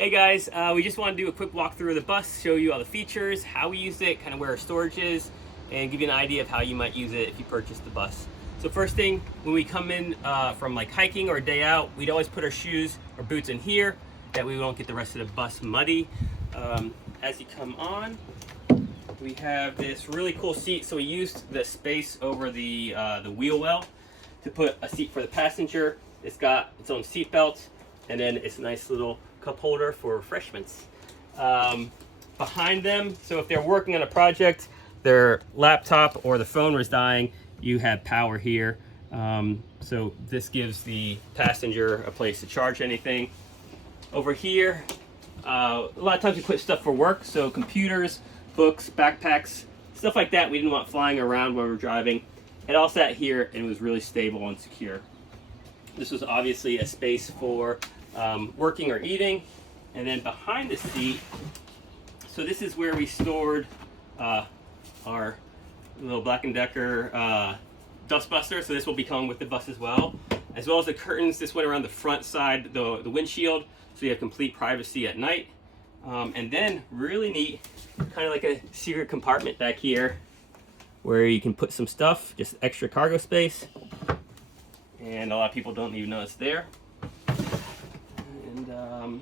Hey guys, we just want to do a quick walkthrough of the bus, show you all the features, how we use it, kind of where our storage is, and give you an idea of how you might use it if you purchase the bus. So first thing, when we come in from like hiking or a day out, we'd always put our shoes or boots in here, that we won't get the rest of the bus muddy. As you come on, we have this really cool seat. So we used the space over the wheel well to put a seat for the passenger. It's got its own seat belt, and then it's a nice little cup holder for refreshments. Behind them, so if they're working on a project, their laptop or the phone was dying, you have power here. So this gives the passenger a place to charge anything. Over here, a lot of times we put stuff for work, so computers, books, backpacks, stuff like that we didn't want flying around when we were driving. It all sat here and was really stable and secure. This was obviously a space for working or eating. And then behind the seat, so this is where we stored our little Black & Decker dustbuster. So this will be coming with the bus as well as the curtains. This went around the front side, the windshield, so you have complete privacy at night. And then really neat, kind of like a secret compartment back here where you can put some stuff, just extra cargo space. And a lot of people don't even know it's there. And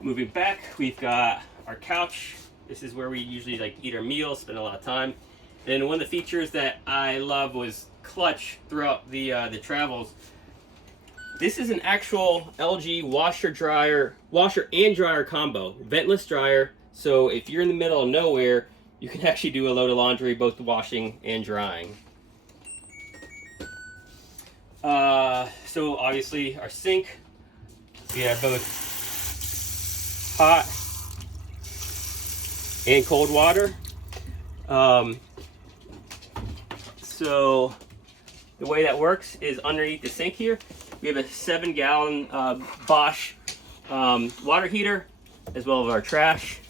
moving back, we've got our couch. This is where we usually like eat our meals, spend a lot of time. And one of the features that I love was clutch throughout the travels. This is an actual LG washer and dryer combo, ventless dryer. So if you're in the middle of nowhere, you can actually do a load of laundry, both washing and drying. So obviously our sink, we have both hot and cold water. So the way that works is underneath the sink here, we have a 7-gallon Bosch water heater, as well as our trash.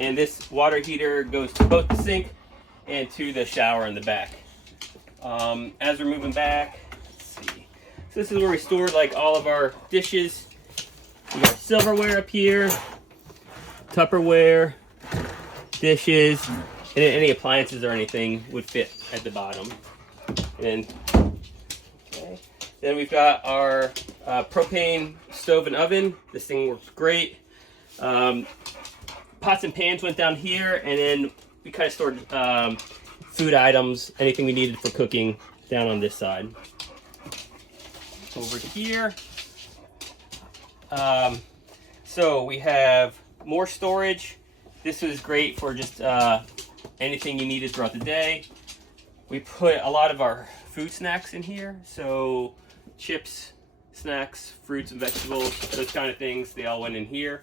And this water heater goes to both the sink and to the shower in the back. As we're moving back, let's see. So this is where we stored like all of our dishes. We got silverware up here, Tupperware, dishes, and any appliances or anything would fit at the bottom. And then we've got our propane stove and oven. This thing works great. Pots and pans went down here, and then we kind of stored food items, anything we needed for cooking, down on this side. Over here, so we have more storage. This was great for just anything you needed throughout the day. We put a lot of our food snacks in here, so chips, snacks, fruits and vegetables, those kind of things, they all went in here.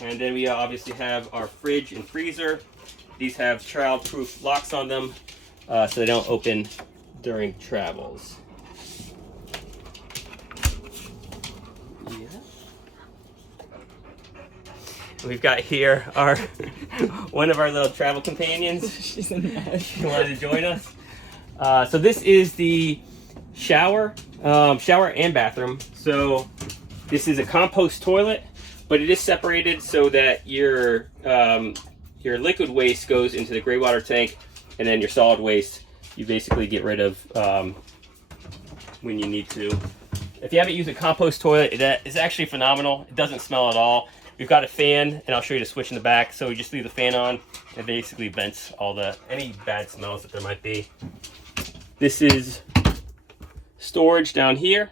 And then we obviously have our fridge and freezer. These have child-proof locks on them, so they don't open during travels. Yeah. We've got here our one of our little travel companions. She's in bed. She wanted to join us. So this is the shower and bathroom. So this is a compost toilet, but it is separated so that your liquid waste goes into the gray water tank, and then your solid waste you basically get rid of when you need to. If you haven't used a compost toilet, it's actually phenomenal. It doesn't smell at all. We've got a fan, and I'll show you the switch in the back. So you just leave the fan on, it basically vents any bad smells that there might be. This is storage down here,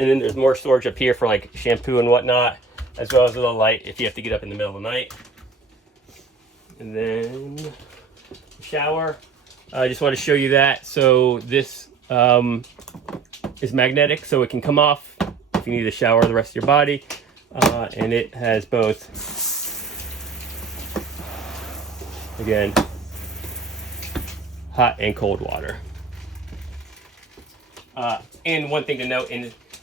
and then there's more storage up here for like shampoo and whatnot, as well as a little light if you have to get up in the middle of the night. And then the shower, I just want to show you that. So this is magnetic, so it can come off if you need to shower the rest of your body. And it has both, again, hot and cold water. And one thing to note,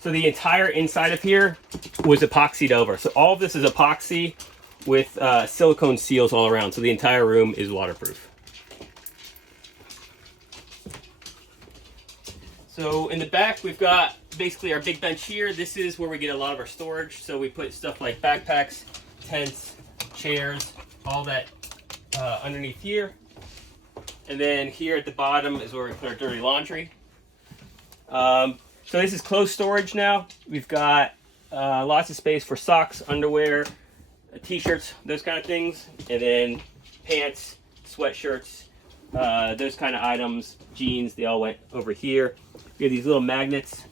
so the entire inside of here was epoxied over. So all of this is epoxy with silicone seals all around. So the entire room is waterproof. So in the back, we've got basically our big bench here. This is where we get a lot of our storage. So we put stuff like backpacks, tents, chairs, all that underneath here. And then here at the bottom is where we put our dirty laundry. So this is closed storage now. We've got lots of space for socks, underwear, t-shirts, those kind of things. And then pants, sweatshirts, those kind of items, jeans, they all went over here. We have these little magnets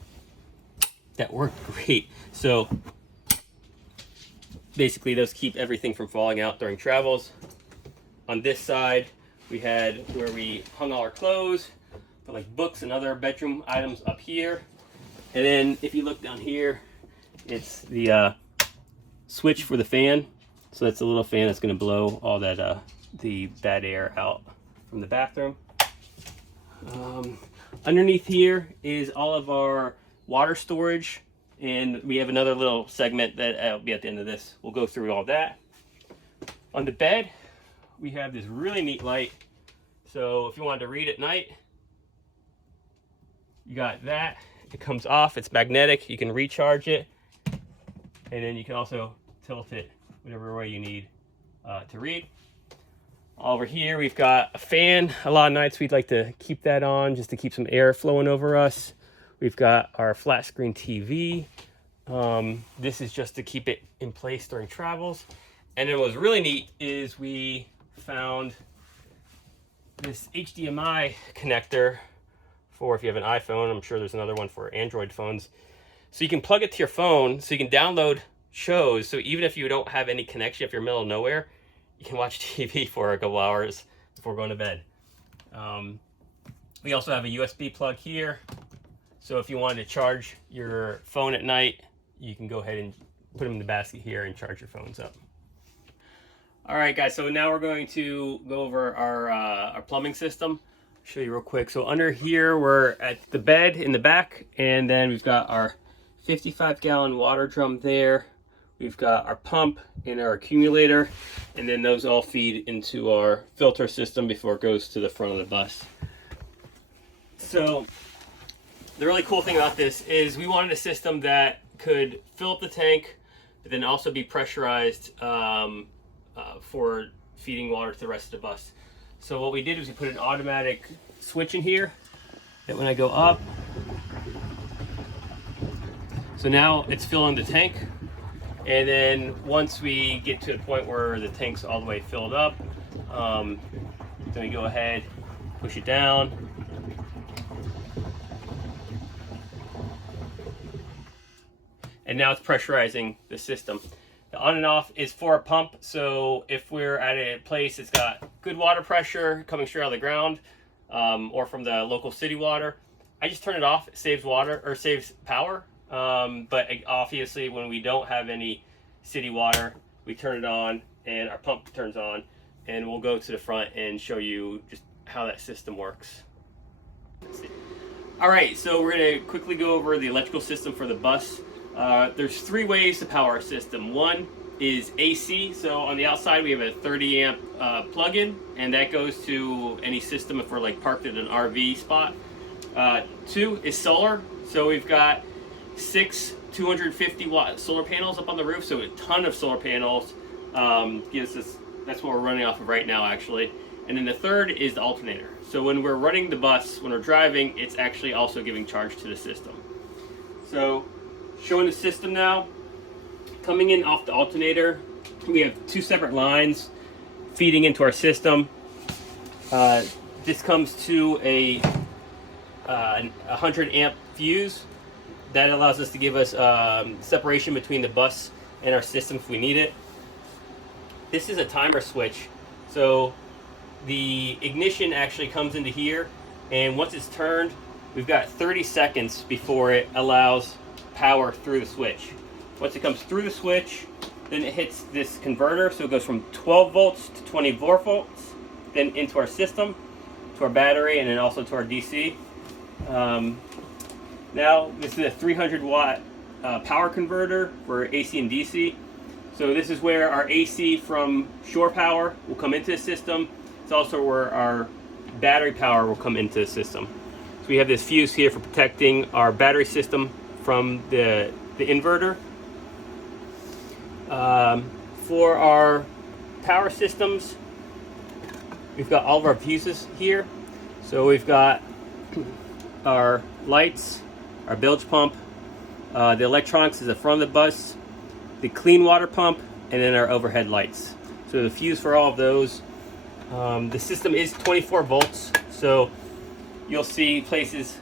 that work great. So basically those keep everything from falling out during travels. On this side, we had where we hung all our clothes, put like books and other bedroom items up here. And then if you look down here, it's the switch for the fan. So that's a little fan that's gonna blow all that the bad air out from the bathroom. Underneath here is all of our water storage, and we have another little segment that will be at the end of this. We'll go through all that. On the bed, we have this really neat light. So if you wanted to read at night, you got that. It comes off, it's magnetic, you can recharge it, and then you can also tilt it whatever way you need to read. Over here we've got a fan. A lot of nights we'd like to keep that on just to keep some air flowing over us. We've got our flat screen TV. This is just to keep it in place during travels. And then what's really neat is we found this HDMI connector for if you have an iPhone. I'm sure there's another one for Android phones. So you can plug it to your phone so you can download shows. So even if you don't have any connection, if you're in the middle of nowhere, you can watch TV for a couple hours before going to bed. We also have a USB plug here. So if you wanted to charge your phone at night, you can go ahead and put them in the basket here and charge your phones up. All right, guys, so now we're going to go over our plumbing system. I'll show you real quick. So under here, we're at the bed in the back, and then we've got our 55-gallon water drum there. We've got our pump and our accumulator, and then those all feed into our filter system before it goes to the front of the bus. So the really cool thing about this is we wanted a system that could fill up the tank, but then also be pressurized for feeding water to the rest of the bus. So what we did is we put an automatic switch in here that when I go up, so now it's filling the tank. And then once we get to the point where the tank's all the way filled up, then we go ahead, push it down. And now it's pressurizing the system. The on and off is for a pump, so if we're at a place that's got good water pressure coming straight out of the ground, or from the local city water, I just turn it off. It saves water, or saves power. But obviously when we don't have any city water, we turn it on and our pump turns on, and we'll go to the front and show you just how that system works. All right, so we're gonna quickly go over the electrical system for the bus. There's three ways to power our system. One is AC, so on the outside we have a 30 amp plug-in, and that goes to any system if we're like parked at an RV spot. Two is solar, so we've got 6 250 watt solar panels up on the roof, so a ton of solar panels gives us, that's what we're running off of right now actually. And then the third is the alternator. So when we're running the bus, when we're driving, it's actually also giving charge to the system. So showing the system now, coming in off the alternator, we have two separate lines feeding into our system. This comes to a 100 amp fuse. That allows us to give us separation between the bus and our system if we need it. This is a timer switch. So the ignition actually comes into here, and once it's turned, we've got 30 seconds before it allows power through the switch. Once it comes through the switch, then it hits this converter, so it goes from 12 volts to 24 volts, then into our system, to our battery, and then also to our DC. Now, this is a 300 watt power converter for AC and DC. So this is where our AC from shore power will come into the system. It's also where our battery power will come into the system. So we have this fuse here for protecting our battery system from the inverter. For our power systems, we've got all of our fuses here. So we've got our lights, our bilge pump, the electronics is the front of the bus, the clean water pump, and then our overhead lights. So the fuse for all of those. The system is 24 volts, so you'll see places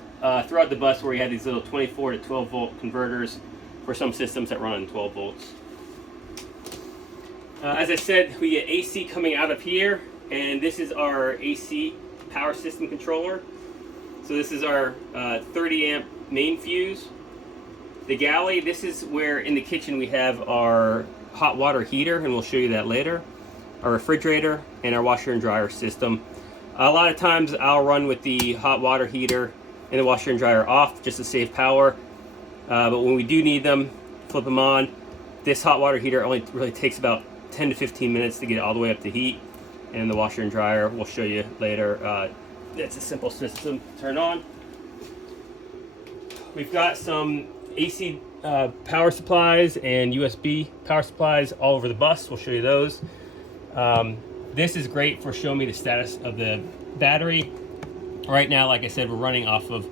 throughout the bus where we have these little 24 to 12 volt converters for some systems that run on 12 volts. As I said, we get AC coming out of here, and this is our AC power system controller. So this is our 30 amp main fuse. The galley, this is where in the kitchen we have our hot water heater, and we'll show you that later. Our refrigerator and our washer and dryer system. A lot of times I'll run with the hot water heater and the washer and dryer off just to save power. But when we do need them, flip them on. This hot water heater only really takes about 10 to 15 minutes to get it all the way up to heat. And the washer and dryer, we'll show you later. It's a simple system to turn on. We've got some AC power supplies and USB power supplies all over the bus. We'll show you those. This is great for showing me the status of the battery. Right now, like I said, we're running off of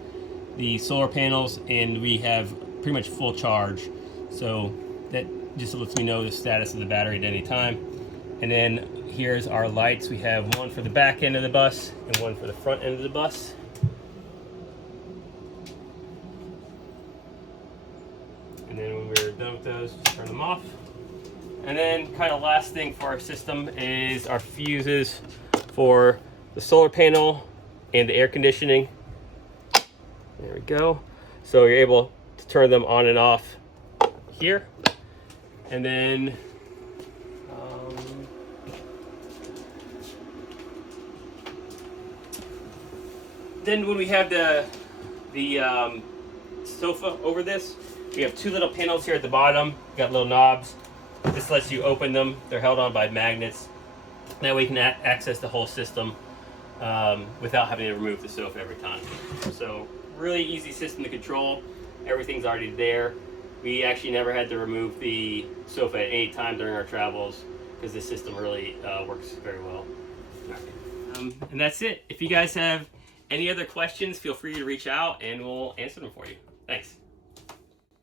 the solar panels and we have pretty much full charge. So that just lets me know the status of the battery at any time. And then here's our lights. We have one for the back end of the bus and one for the front end of the bus. And then when we're done with those, just turn them off. And then kind of last thing for our system is our fuses for the solar panel and the air conditioning. There we go. So you're able to turn them on and off here. And then when we have the sofa over this, we have two little panels here at the bottom. Got little knobs. This lets you open them. They're held on by magnets. That way you can access the whole system without having to remove the sofa every time. So really easy system to control. Everything's already there. We actually never had to remove the sofa at any time during our travels because this system really works very well. And that's it. If you guys have any other questions, feel free to reach out and we'll answer them for you. Thanks.